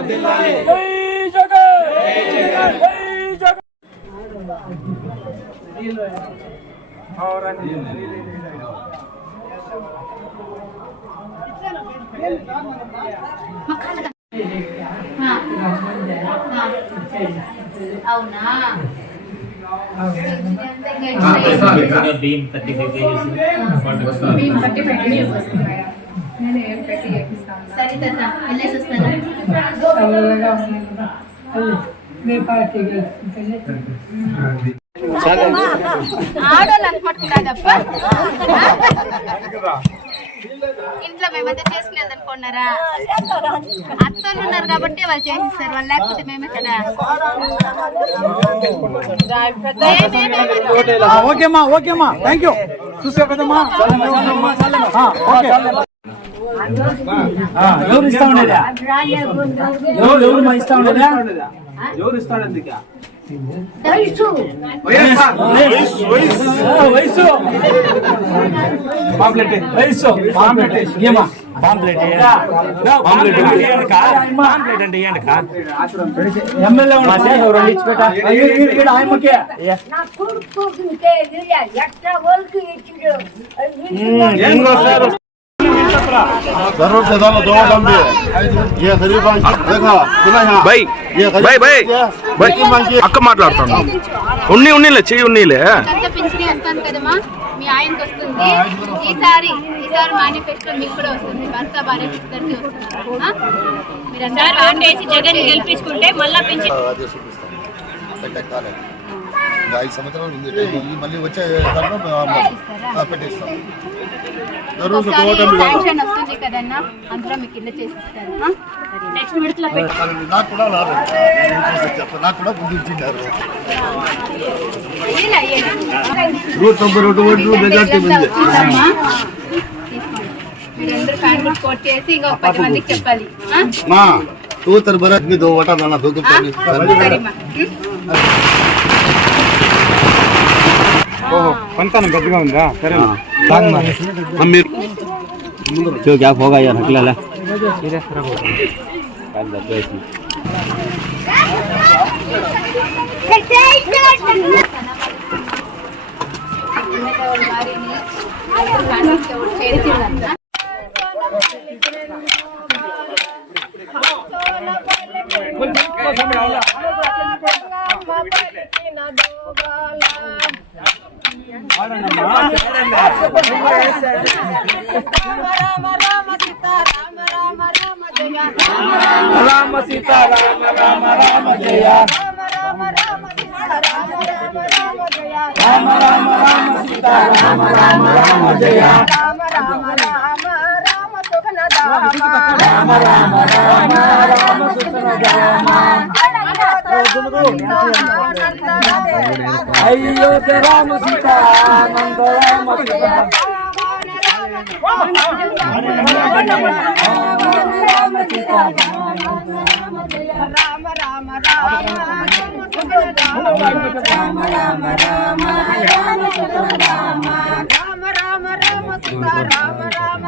జగన్! అవునా? Bheem thirty five KGs. నేను ఏం పెట్టి తాత వెళ్ళేసి వస్తాను ఆడోళ్ళు అనుకుంటున్నాదప్ప ఇంట్లో మేమైతే చేసుకునేది అనుకున్నారా అత్తోళ్ళు ఉన్నారు కాబట్టి వాళ్ళు చేసిస్తారు వాళ్ళు లేకపోతే మేమే కదా. మేమేమే ఓకేమ్మా ఓకేమ్మా థ్యాంక్ యూ చూసే కదమ్మా ఎవరు ఇస్తా ఉండేదా ఎవరు ఎవరు మా ఇస్తా ఉండేదా ఎవరు ఇస్తాడు అందుకే వయసు వయసు పాంప్లెట్ వయసు పాంప్లెట్ ఏమా పాంప్లెట్ పాంప్లెట్ పాంప్లెట్ అంటే ఏంటకా ఎమ్మెల్యే రెండు ఇచ్చి పెట్ట ఆయమ్మకే నా जरूर से ज्यादा दो लंबे ये गरीब देखा सुना यहाँ బై ये गरीब బై బై బై की मांगी అక్క మాట్లాడుతాను ఉన్ని ఉన్నీలే చెయ్యి ఉన్నీలే కంత పింఛని వస్తుంది కదమ్మా మీ ఆయనకి వస్తుంది ఈసారి ఈసారి మేనిఫెస్టో మీకు కూడా వస్తుంది భర్త భార్య ఇద్దరికి వస్తుంది ఆ? మీరు అందరూ ఓటేసి జగన్ గెలిపించుకుంటే మళ్ళా పింఛన్ ఒక ఐదు సంవత్సరాలు ఉంది. మళ్ళీ వచ్చే దాంట్లో పెట్టేస్తాం. కూడా చెప్పాలి. మా तू तर बरं దో दो वाटा मला दोघं ఓహో పంతానం పెద్దగా ఉందా? సరే. మీరు. చూ క్యా పోగా యార్ రామ వారిని ఫ్యాన్ రామ కోట్ రామ రామ సీత రామ రామ రామ జయ. రామ రామ రామ సీత రామ రామ రామ జయ రామ రామ రామ రామ రామ రామ అయోధ్య రామ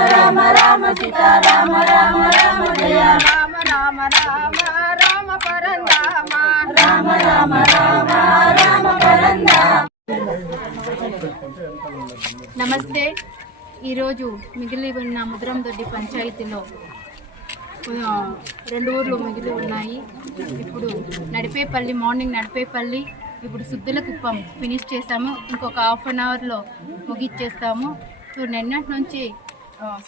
సీత ఆనంద రామ సీత నమస్తే. ఈరోజు మిగిలి ఉన్న ముద్రందొడ్డి పంచాయతీలో ఆ, రెండు ఊర్లు మిగిలి ఉన్నాయి. ఇప్పుడు నడిపేపల్లి మార్నింగ్ నడిపేపల్లి ఇప్పుడు సుద్దుల కుప్పం ఫినిష్ చేస్తాము ఇంకొక హాఫ్ అన్ అవర్లో ముగిచ్చేస్తాము. సో నిన్నటి నుంచి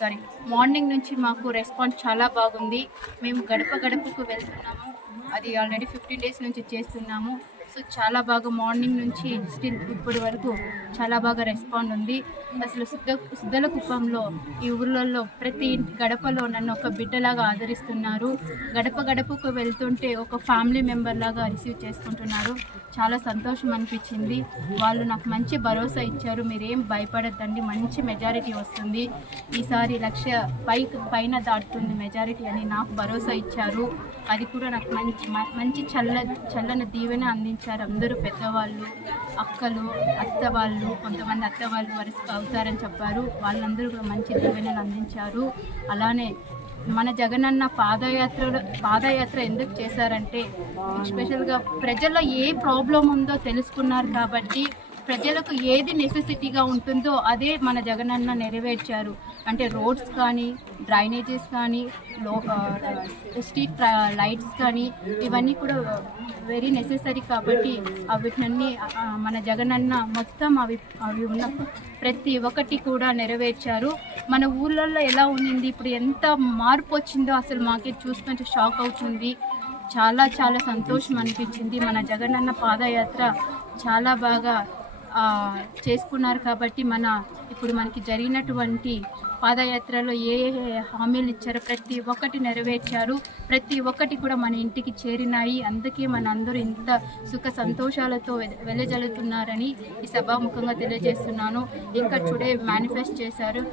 సారీ మార్నింగ్ నుంచి మాకు రెస్పాన్స్ చాలా బాగుంది. మేము గడప గడపకు వెళ్తున్నాము. అది ఆల్రెడీ ఫిఫ్టీన్ డేస్ నుంచి చేస్తున్నాము. సో చాలా బాగా మార్నింగ్ నుంచి స్టిల్ ఇప్పటి వరకు చాలా బాగా రెస్పాండ్ ఉంది. అసలు సిద్ధ సిద్ధల కుప్పంలో ఈ ఊర్లలో ప్రతి గడపలో నన్ను ఒక బిడ్డలాగా ఆదరిస్తున్నారు. గడప గడపకు వెళ్తుంటే ఒక ఫ్యామిలీ మెంబర్ లాగా రిసీవ్ చేసుకుంటున్నారు. చాలా సంతోషం అనిపించింది. వాళ్ళు నాకు మంచి భరోసా ఇచ్చారు. మీరేం భయపడద్దండి మంచి మెజారిటీ వస్తుంది. ఈసారి లక్ష పై పైన దాటుతుంది మెజారిటీ అని నాకు భరోసా ఇచ్చారు. అది కూడా నాకు మంచి మంచి చల్ల చల్లని దీవెన అందించారు అందరూ పెద్దవాళ్ళు అక్కలు అత్త వాళ్ళు కొంతమంది అత్త వాళ్ళు వరుసగా అవుతారని చెప్పారు. వాళ్ళందరూ కూడా మంచి దీవెనలు అందించారు. అలానే మన జగనన్న పాదయాత్ర పాదయాత్ర ఎందుకు చేశారంటే స్పెషల్గా ప్రజల్లో ఏ ప్రాబ్లం ఉందో తెలుసుకున్నారు కాబట్టి ప్రజలకు ఏది నెసెసిటీగా ఉంటుందో అదే మన జగనన్న నెరవేర్చారు. అంటే రోడ్స్ కానీ డ్రైనేజెస్ కానీ లో స్ట్రీట్ లైట్స్ కానీ ఇవన్నీ కూడా వెరీ నెసెసరీ కాబట్టి వీటినన్నీ మన జగనన్న మొత్తం అవి అవి ఉన్న ప్రతి ఒక్కటి కూడా నెరవేర్చారు. మన ఊళ్ళల్లో ఎలా ఉండింది ఇప్పుడు ఎంత మార్పు వచ్చిందో అసలు మాకే చూసుకుంటే షాక్ అవుతుంది. చాలా చాలా సంతోషం అనిపించింది. మన జగనన్న పాదయాత్ర చాలా బాగా చేసుకున్నారు కాబట్టి మన ఇప్పుడు మనకి జరిగినటువంటి పాదయాత్రలో ఏ ఏ హామీలు ఇచ్చారో ప్రతి ఒక్కటి నెరవేర్చారు. ప్రతి ఒక్కటి కూడా మన ఇంటికి చేరినాయి. అందుకే మన అందరూ ఇంత సుఖ సంతోషాలతో వె- వెలజల్లుతున్నారని ఈ సభాముఖంగా తెలియజేస్తున్నాను. ఇంకా టుడే మేనిఫెస్ట్ చేశారు.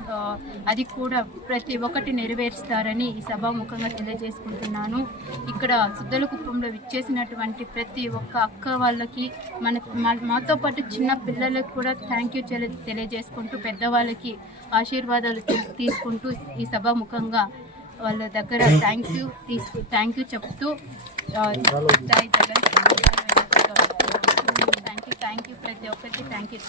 అది కూడా ప్రతి ఒక్కటి నెరవేరుస్తారని ఈ సభాముఖంగా తెలియజేసుకుంటున్నాను. ఇక్కడ సుద్దల కుప్పంలో విచ్చేసినటువంటి ప్రతి ఒక్క అక్క వాళ్ళకి మన మాతో పాటు చిన్న పిల్లలకు కూడా థ్యాంక్ యూ తెలియజేసుకుంటూ పెద్దవాళ్ళకి ఆశీర్వాదాలు తీసుకుంటూ ఈ సభాముఖంగా వాళ్ళ దగ్గర థ్యాంక్ యూ తీసుకు థ్యాంక్ యూ చెప్తూ జై Jagan. Thank you thank you ప్రతి ఒక్కరికి. Thank you